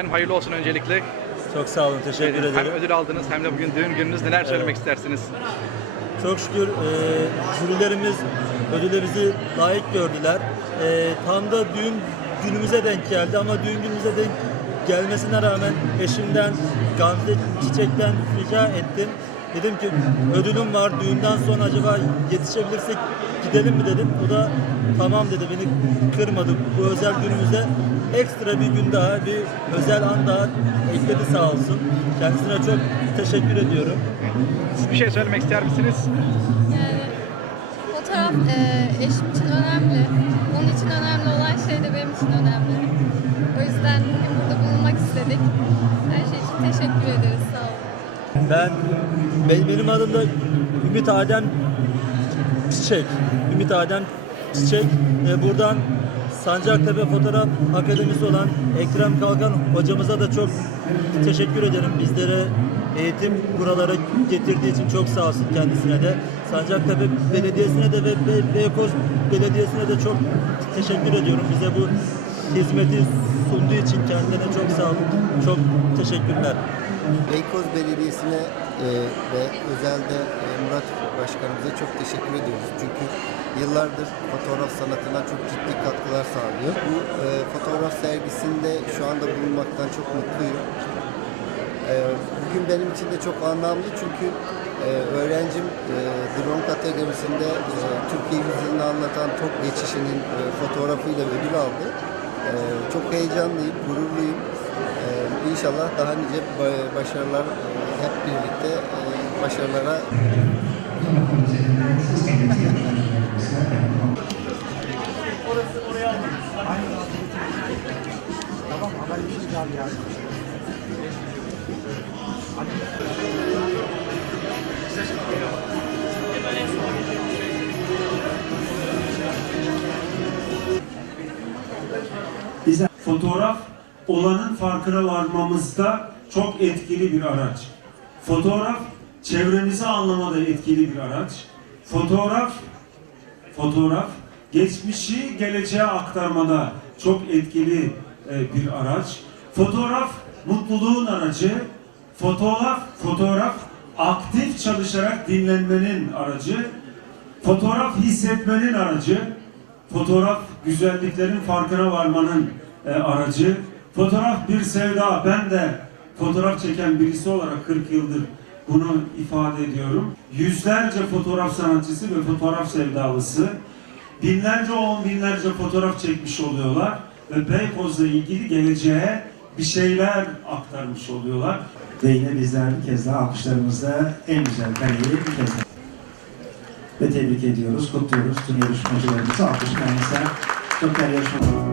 Efendim hayırlı olsun öncelikle. Çok sağ olun, teşekkür Hem ederim. ödül aldınız hem de bugün düğün gününüz. Neler söylemek istersiniz? Çok şükür e, jürilerimiz ödüllerimizi layık gördüler. E, tam da düğün günümüze denk geldi ama düğün günümüze denk gelmesine rağmen eşimden Gamze Çiçek'ten rica ettim. Dedim ki ödülüm var düğünden sonra acaba yetişebilirsek gidelim mi dedim. O da tamam dedi beni kırmadı. Bu özel günümüze ekstra bir gün daha bir özel an daha ekledi sağ olsun. Kendisine çok teşekkür ediyorum. Siz bir şey söylemek ister misiniz? Yani fotoğraf e, eşim için önemli. Onun için önemli olan şey de benim için önemli. O yüzden bugün burada bulunmak istedik. Her şey için teşekkür ederiz. Sağ olun. Ben be- benim adım da Ümit Adem Çiçek. Ümit Adem Çiçek. Ee, buradan Sancaktepe Fotoğraf Akademisi olan Ekrem Kalkan hocamıza da çok teşekkür ederim. Bizlere eğitim buralara getirdiği için çok sağ olsun kendisine de. Sancaktepe Belediyesi'ne de ve Be- Beykoz Belediyesi'ne de çok teşekkür ediyorum. Bize bu hizmeti sunduğu için kendine çok sağ olun. Çok teşekkürler. Beykoz Belediyesi'ne e, ve özelde e, Murat Başkanımıza çok teşekkür ediyoruz. Çünkü yıllardır fotoğraf sanatına çok ciddi katkılar sağlıyor. Bu e, fotoğraf sergisinde şu anda bulunmaktan çok mutluyum. Bugün benim için de çok anlamlı çünkü öğrencim drone kategorisinde Türkiye yüzyılını anlatan top geçişinin fotoğrafıyla ödül aldı. Çok heyecanlıyım, gururluyum. E, inşallah daha nice ba- başarılar hep birlikte e, başarılara fotoğraf olanın farkına varmamızda çok etkili bir araç. Fotoğraf çevremizi anlamada etkili bir araç. Fotoğraf fotoğraf geçmişi geleceğe aktarmada çok etkili e, bir araç. Fotoğraf mutluluğun aracı. Fotoğraf fotoğraf aktif çalışarak dinlenmenin aracı. Fotoğraf hissetmenin aracı. Fotoğraf güzelliklerin farkına varmanın e, aracı. Fotoğraf bir sevda. Ben de fotoğraf çeken birisi olarak 40 yıldır bunu ifade ediyorum. Yüzlerce fotoğraf sanatçısı ve fotoğraf sevdalısı binlerce on binlerce fotoğraf çekmiş oluyorlar ve Beykoz'la ilgili geleceğe bir şeyler aktarmış oluyorlar. Ve yine bizler bir kez daha alkışlarımızla en güzel kareyi bir kez daha ve tebrik ediyoruz, kutluyoruz tüm yarışmacılarımızı alkışlarımızla çok değerli yarışmacılarımızı.